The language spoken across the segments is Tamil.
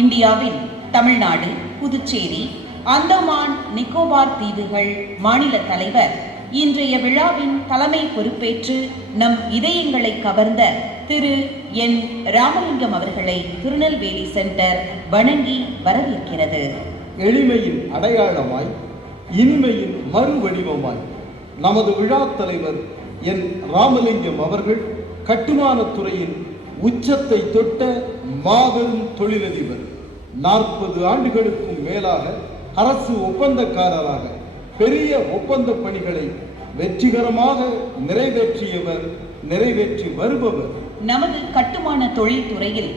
இந்தியாவின் தமிழ்நாடு, புதுச்சேரி, அந்தமான் நிக்கோபார் தீவுகள் மாநில தலைவர் இன்றைய விழாவின் தலைமை பொறுப்பேற்று நம் இதயங்களை கவர்ந்த திரு என். ராமலிங்கம் அவர்களை திருநெல்வேலி சென்டர் வணங்கி வரவேற்கிறது. எளிமையின் அடையாளமாய், இனிமையின் மறுவடிவமாய் நமது விழா தலைவர் என். ராமலிங்கம் அவர்கள் கட்டுமானத் துறையின் உச்சத்தை தொட்ட மாபெரும் தொழிலதிபர். 40 ஆண்டுகளுக்கும் மேலாக அரசு ஒப்பந்தக்காரராக பெரிய ஒப்பந்த பணிகளை வெற்றிகரமாக நிறைவேற்றி வருபவர். நமது கட்டுமான தொழில் துறையில்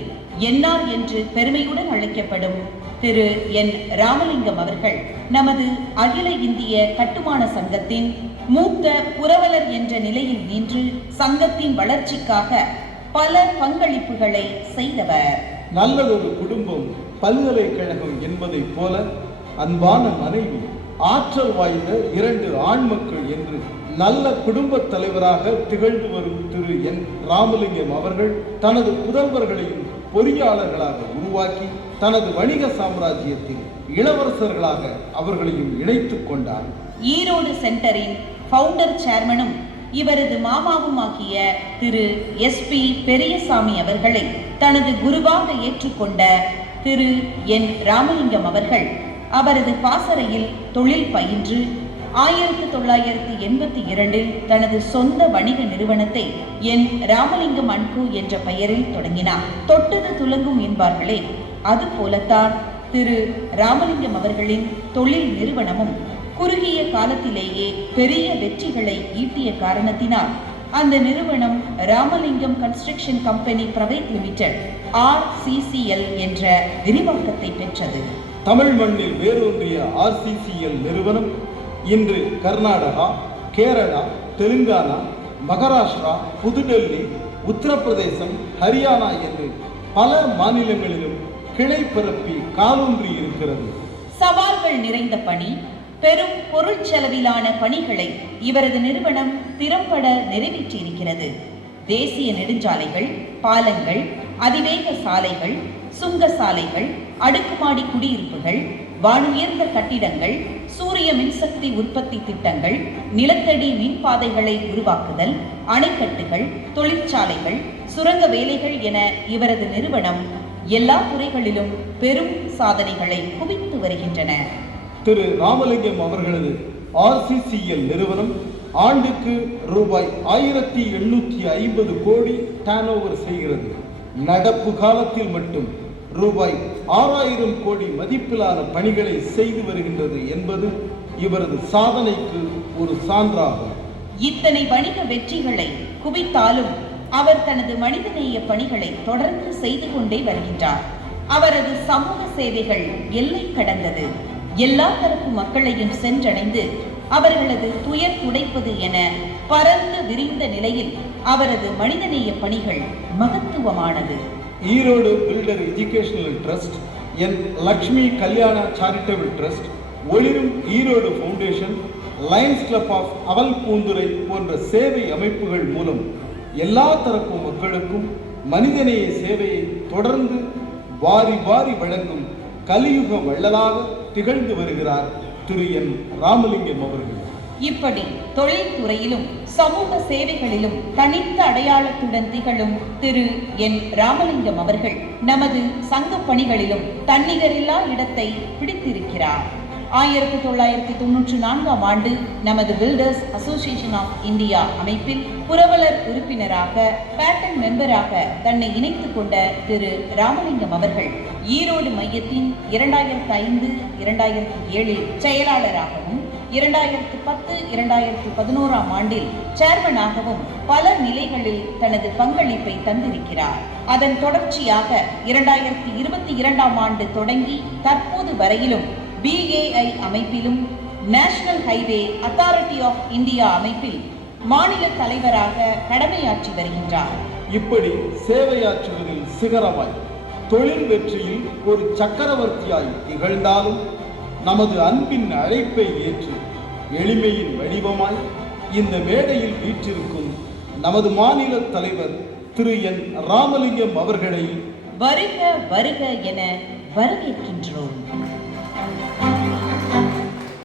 என்ஆர் என்று பெருமையுடன் அழைக்கப்படும் திரு என். ராமலிங்கம் அவர்கள் நமது அகில இந்திய கட்டுமான சங்கத்தின் மூத்த புரவலர் என்ற நிலையில் நின்று சங்கத்தின் வளர்ச்சிக்காக பல பங்களிப்புகளை செய்தவர். நல்லதொரு குடும்பம் பல்கலைக்கழகம் என்பதைப் போல அன்பான மனைவி, ஆற்றல் வாய்ந்த 2 ஆண் மக்கள் என்று நல்ல குடும்ப தலைவராக திகழ்ந்து வரும் திரு என். ராமலிங்கம் அவர்கள் தனது புதல்வர்களையும் பொறியாளர்களாக உருவாக்கி தனது வணிக சாம்ராஜ்யத்தில் இளவரசர்களாக அவர்களையும் இணைத்துக் கொண்டார். ஈரோடு சென்டரின் ஃபவுண்டர் சேர்மனும் இவரது மாமாவுமாகிய திரு SP பெரியசாமி அவர்களை தனது குருவாக ஏற்றுக்கொண்ட திரு என். ராமலிங்கம் அவர்கள் அவரது பாசறையில் தொழில் பயின்று 1982 தனது சொந்த வணிக நிறுவனத்தை என். ராமலிங்கம் அண்ட் கோ என்ற பெயரில் தொடங்கினார். தொட்டது துலங்கும் என்பார்களே, அது போலத்தான் திரு ராமலிங்கம் அவர்களின் தொழில் நிறுவனமும் குறுகிய காலத்திலேயே பெரிய வெற்றிகளை ஈட்டிய காரணத்தினால் அந்த நிறுவனம் Ramalingam construction company private limited RCCL என்ற விரிவாக்கத்தை பெற்றது. தமிழ் மண்ணில் வேரூன்றிய RCCL நிறுவனம் இன்று கர்நாடகா, கேரளா, தெலுங்கானா, மகாராஷ்டிரா, புதுடெல்லி, உத்தரப்பிரதேசம், ஹரியானா என்று பல மாநிலங்களிலும் கிளை பரப்பி காலூன்றி இருக்கிறது. சவால்கள் நிறைந்த பணி, பெரும் பொருள் செலவிலான பணிகளை இவரது நிறுவனம் திறம்பட நிறைவேற்றியிருக்கிறது. தேசிய நெடுஞ்சாலைகள், பாலங்கள், அதிவேக சாலைகள், சுங்க சாலைகள், அடுக்குமாடி குடியிருப்புகள், வானுயர்ந்த கட்டிடங்கள், சூரிய மின்சக்தி உற்பத்தி திட்டங்கள், நிலத்தடி மின்பாதைகளை உருவாக்குதல், அணைக்கட்டுகள், தொழிற்சாலைகள், சுரங்க வேலைகள் என இவரது நிறுவனம் எல்லா துறைகளிலும் பெரும் சாதனைகளை குவித்து வருகின்றன. திரு ராமலிங்கம் அவர்களது RCCL நிறுவனம் ஆண்டுக்கு ரூபாய் 1850 கோடி டர்ன்ஓவர் செய்கிறது. நடப்பு காலத்தில் மட்டும் ரூபாய் 6000 கோடி மதிப்பிலான பணிகளை செய்து வருகின்றது என்பது இவரது சாதனைக்கு ஒரு சான்றாகும். இத்தனை வணிக வெற்றிகளை குவித்தாலும் அவர் தனது மனிதநேய பணிகளை தொடர்ந்து செய்து கொண்டே வருகின்றார். அவரது சமூக சேவைகள் எல்லை கடந்தது. எல்லா தரப்பு மக்களையும் சென்றடைந்து அவர்களது துயர் துடைப்பது என பரந்து விரிந்த நிலையில் அவரது மனிதநேய பணிகள் மகத்துவமானது. Erode builder educational trust, N. Lakshmi Kalyana charitable trust, ஒளிரும் Erode foundation, lions club of Aval Poondurai போன்ற சேவை அமைப்புகள் மூலம் எல்லா தரப்பு மக்களுக்கும் மனிதநேய சேவையை தொடர்ந்து வாரி வாரி வழங்கும் கலியுக வள்ளலாக திகழ்ந்து வருகிறார் திரு என். ராமலிங்கம் அவர்கள். இப்படி தொழில் துறையிலும் சமூக சேவைகளிலும் தனித்த அடையாளத்துடன் திகழும் திரு என். ராமலிங்கம் அவர்கள் நமது சங்க பணிகளிலும் தன்னிகரில்லா இடத்தை பிடித்திருக்கிறார். 1994 ஆண்டு நமது பில்டர்ஸ் அசோசியேஷன் ஆஃப் இந்தியா அமைப்பில் புரவலர் உறுப்பினராக, பேட்டன் மெம்பராக தன்னை இணைத்துக் கொண்ட திரு ராமலிங்கம் அவர்கள் ஈரோடு மையத்தின் 2005-2007 செயலாளராகவும் 2010-2011 ஆண்டில் சேர்மனாகவும் பல நிலைகளில் தனது பங்களிப்பை தந்திருக்கிறார். அதன் தொடர்ச்சியாக 2022 ஆண்டு தொடங்கி தற்போது வரையிலும் BAI அமைப்பிலும் national highway authority of India அமைப்பில் மாநில தலைவராக கடமையாற்றி வருகின்றார். இப்படி சேவையாற்றுவதில் சிகரமாய், தொழில் வெற்றியில் ஒரு சக்கரவர்த்தியாய் திகழ்ந்தாலும் நமது அன்பின் அழைப்பை ஏற்று எளிமையின் வடிவமாய் இந்த மேடையில் வீற்றிருக்கும் நமது மாநில தலைவர் திரு என். ராமலிங்கம் அவர்களை வருக வருக என வரவேற்கின்றோம்.